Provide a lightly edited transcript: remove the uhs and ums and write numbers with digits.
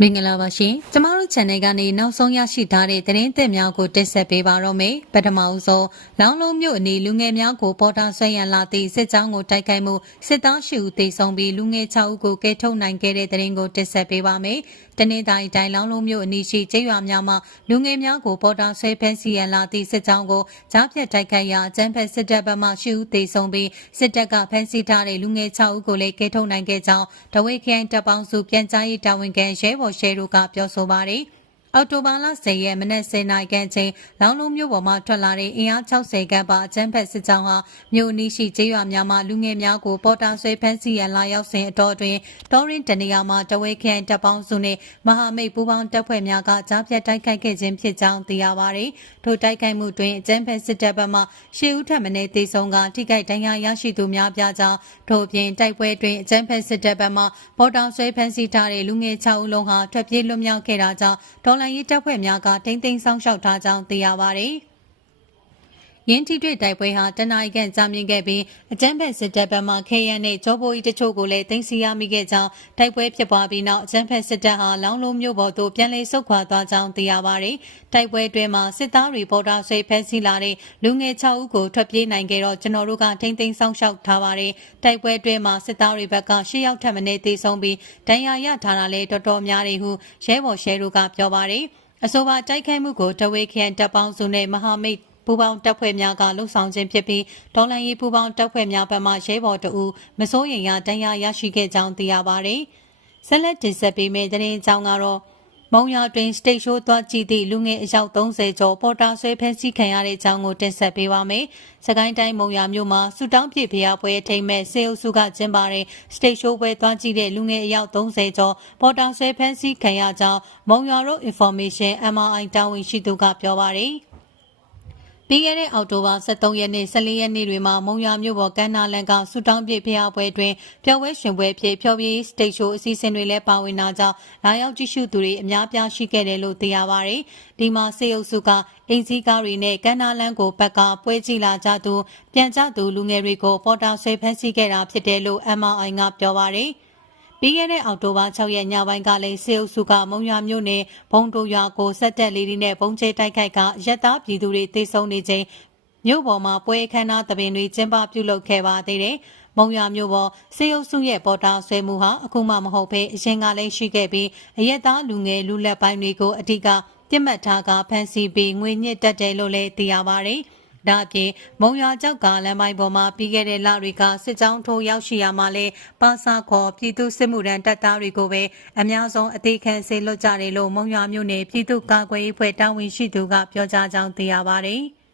မင်္ဂလာပါရှင်ကျမတို့ channel ကနေနောက်ဆုံးရရှိထားတဲ့သတင်းသစ်များကိုတင်ဆက်ပေးပါတော့မယ်ပထမအဆုံးလောင်းလုံးမြို့အနီးလူငယ်များကိုပေါ်တာဆွဲရန်လာသည့်စစ်ကြောင်းကိုတိုက်ခိုက်မှုစစ်သားရှိဦးသေဆုံးပြီးလူငယ်6ဦးကိုကယ်ထုတ်နိုင်ခဲ့တဲ့သတင်းကိုတင်ဆက်ပေးပါမယ်တနင်္သာရီတိုင်းလောင်းလုံးမြို့အနီးရှိကျေးရွာများမှာလူငယ်များကိုပေါ်တာဆွဲဖမ်းဆီးရန်လာသည့်စစ်ကြောင်းကိုကြားဖြတ်တိုက်ခိုက်ရာအကြမ်းဖက်စစ်တပ်ဘက်မှရှိဦးသေဆုံးပြီးစစ်တပ်ကဖမ်းဆီးထားတဲ့လူငယ်6ဦးကိုလည်းကယ်ထုတ်နိုင်ခဲ့ကြောင်းတဝေခရိုင်တပ်ပေါင်းစုပြန်ကြားရေးတာဝန်ခံရဲဘော်ရှယ်တို့ကပြောဆိုပါတယ်အော်တိုဘာလ10ရက်မနက်10:00နာရီခန့်ချိန်လောင်းလုံးမြို့ပေါ်မှာထွက်လာတဲ့အင်အား60ခန့်ပါအကြမ်းဖက်စစ်ကြောင်းဟာမြို့နီးရှိကျေးရွာများမှာလူငယ်များကိုပေါ်တာဆွဲဖမ်းဆီးရန်လာရောက်စဉ်အတော်တွင်တောရင်းတနေရာမှာတဝဲခရိုင်တပ်ပေါင်းစုနှင့်မဟာမိတ်ပူးပေါင်းတပ်ဖွဲ့များကကြားဖြတ်တိုက်ခိုက်ခဲ့ခြင်းဖြစ်ကြောင်းသိရပါသည်ထိုတိုက်ခိုက်မှုတွင်အကြမ်းဖက်စစ်တပ်ဘက်မှ10ဦးထပ်မံသေဆုံးကထိခိုက်ဒဏ်ရာရရှိသူများပြားကြောင်းထို့အပြင်တိုက်ပွဲတွင်အကြမ်းဖက်စစ်တပ်ဘက်မှပေါ်တာဆွဲဖမ်းဆီးထားတဲ့လူငယ်6ဦးလုံးဟာထွက်ပြေးလွတ်မြောက်ခဲ့တာကြောင့်ဒေါ်လာရေးတပ်ဖွဲ့များကထိန်းသိမ်းဆောင်ရှောက်ထားကြောင်းသိရပါသည်ရင်းထိတွေ့တိုက်ပွဲဟာတနအီကန်ကြာမြင့်ခဲ့ပြီးအကြမ်းဖက်စစ်တပ်ဘက်မှခေရန်နဲ့ဂျောဘိုအီတချို့ကိုလည်းသိမ်းဆည်းရမိခဲ့ကြောင်းတိုက်ပွဲဖြစ်ပွားပြီးနောက်အကြမ်းဖက်စစ်တပ်ဟာလောင်းလုံးမြို့ပေါ်သို့ပြန်လည်ဆုတ်ခွာသွားကြောင်းသိရပါသည်တိုက်ပွဲတွင်မှာစစ်သားတွေပေါ်တာဆွဲဖမ်းဆီးလာတဲ့လူငယ်6ဦးကိုထွက်ပြေးနိုင်ခဲ့တော့ကျွန်တော်တို့ကထိန်းသိမ်းဆောင်ရှောက်ထားပါတယ်တိုက်ပွဲတွင်မှာစစ်သားတွေဘက်က10ယောက်ထပ်မံသေဆုံးပြီးဒဏ်ရာရထားတာလည်းတော်တော်များတယ်ဟုရဲဘော်ရှယ်တို့ကပြောပါတယ်အဆိုပါတိုက်ခိုက်မှုကိုတဝေခရိုင်တပ်ပေါင်းစုနဲ့မဟာမိတ်ပူပေါင်းတပ်ဖွဲ့များကလှုပ်ဆောင်ခြင်းဖြစ်ပြီးဒေါ်လာရေးပူပေါင်းတပ်ဖွဲ့များဘက်မှရဲဘော်တအူမစိုးရိမ်ရဒဏ်ရာရရှိခဲ့ကြောင်းသိရပါတယ်။ဆက်လက်တင်ဆက်ပေးမယ့်သတင်းကြောင်းကတော့မုံရွာတွင်စတိတ်ရှိုးသွားကြည့်သည့်လူငယ်အယောက်30ကျော်ပေါ်တာဆွဲဖမ်းဆီးခံရတဲ့အကြောင်းကိုတင်ဆက်ပေးပါမယ်။စကိုင်းတိုင်းမုံရွာမြို့မှာစူတောင်းပြည့်ဖျားပွဲထိမ့်မဲ့စေအုပ်စုကကျင်းပတဲ့စတိတ်ရှိုးပွဲသွားကြည့်တဲ့လူငယ်အယောက်30ကျော်ပေါ်တာဆွဲဖမ်းဆီးခံရကြောင်းမုံရွာ Road Information MRI တာဝန်ရှိသူကပြောပါတယ်။ပြီးခဲ့တဲ့အောက်တိုဘာ23ရက်နေ့14ရက်နေ့တွေမှာမုံရွာမြို့ပေါ်ကမ်းနားလန်ကစူတောင်းပြည့်ဖျားပွဲတွင်ပျော်ပွဲရှင်ပွဲဖြစ်ဖျော်ဖြေစတိတ်ရှိုးအစီအစဉ်တွေလည်းပါဝင်လာကြောင်းလာရောက်ကြည့်ရှုသူတွေအများပြားရှိခဲ့တယ်လို့သိရပါတယ်။ဒီမှာစေအုပ်စုကအင်စီကားတွေနဲ့ကမ်းနားလန်ကိုဘက်ကပွဲကြည့်လာကြသူပြန်ကြသူလူငယ်တွေကိုပေါ်တာဆွဲဖမ်းဆီးခဲ့တာဖြစ်တယ်လို့ MRI ကပြောပါတယ်။ပြီးခဲ့တဲ့အောက်တိုဘာ6ရက်ညပိုင်းကလည်းစေအုပ်စုကမုံရွာမြို့နယ်ဘုံတို့ရွာကိုစက်တက်လေးတွေနဲ့ဘုံကျဲတိုက်ခိုက်ကရက်သားပြည်သူတွေတေဆုံးနေချိန်မြို့ပေါ်မှာပွဲအခမ်းအနားသဘင်တွေကျင်းပပြုလုပ်ခဲ့ပါသေးတယ်။မုံရွာမြို့ပေါ်စေအုပ်စုရဲ့ပေါ်တာဆွဲမှုဟာအခုမှမဟုတ်ဘဲအရင်ကလည်းရှိခဲ့ပြီးအရက်သားလူငယ်လူလက်ပိုင်းတွေကိုအဓိကပြစ်မှတ်ထားကဖမ်းဆီးပြီးငွေညစ်တက်တယ်လို့လည်းသိရပါတယ်။ဒါအပြင်မုံရွာကျောက်ကလမ်းပိုင်းပေါ်မှာပြီးခဲ့တဲ့လတွေကစစ်ကြောင်းထိုးရောက်ရှိရမှာလဲပါစာခေါ်ပြည်သူစစ်မှုထမ်းတပ်သားတွေကိုပဲအများဆုံးအသေးခံစေလွတ်ကြတယ်လို့မုံရွာမြို့နယ်ပြည်သူ့ကာကွယ်ရေးဖွဲ့တာဝန်ရှိသူကပြောကြားကြောင်းသိရပါတယ်။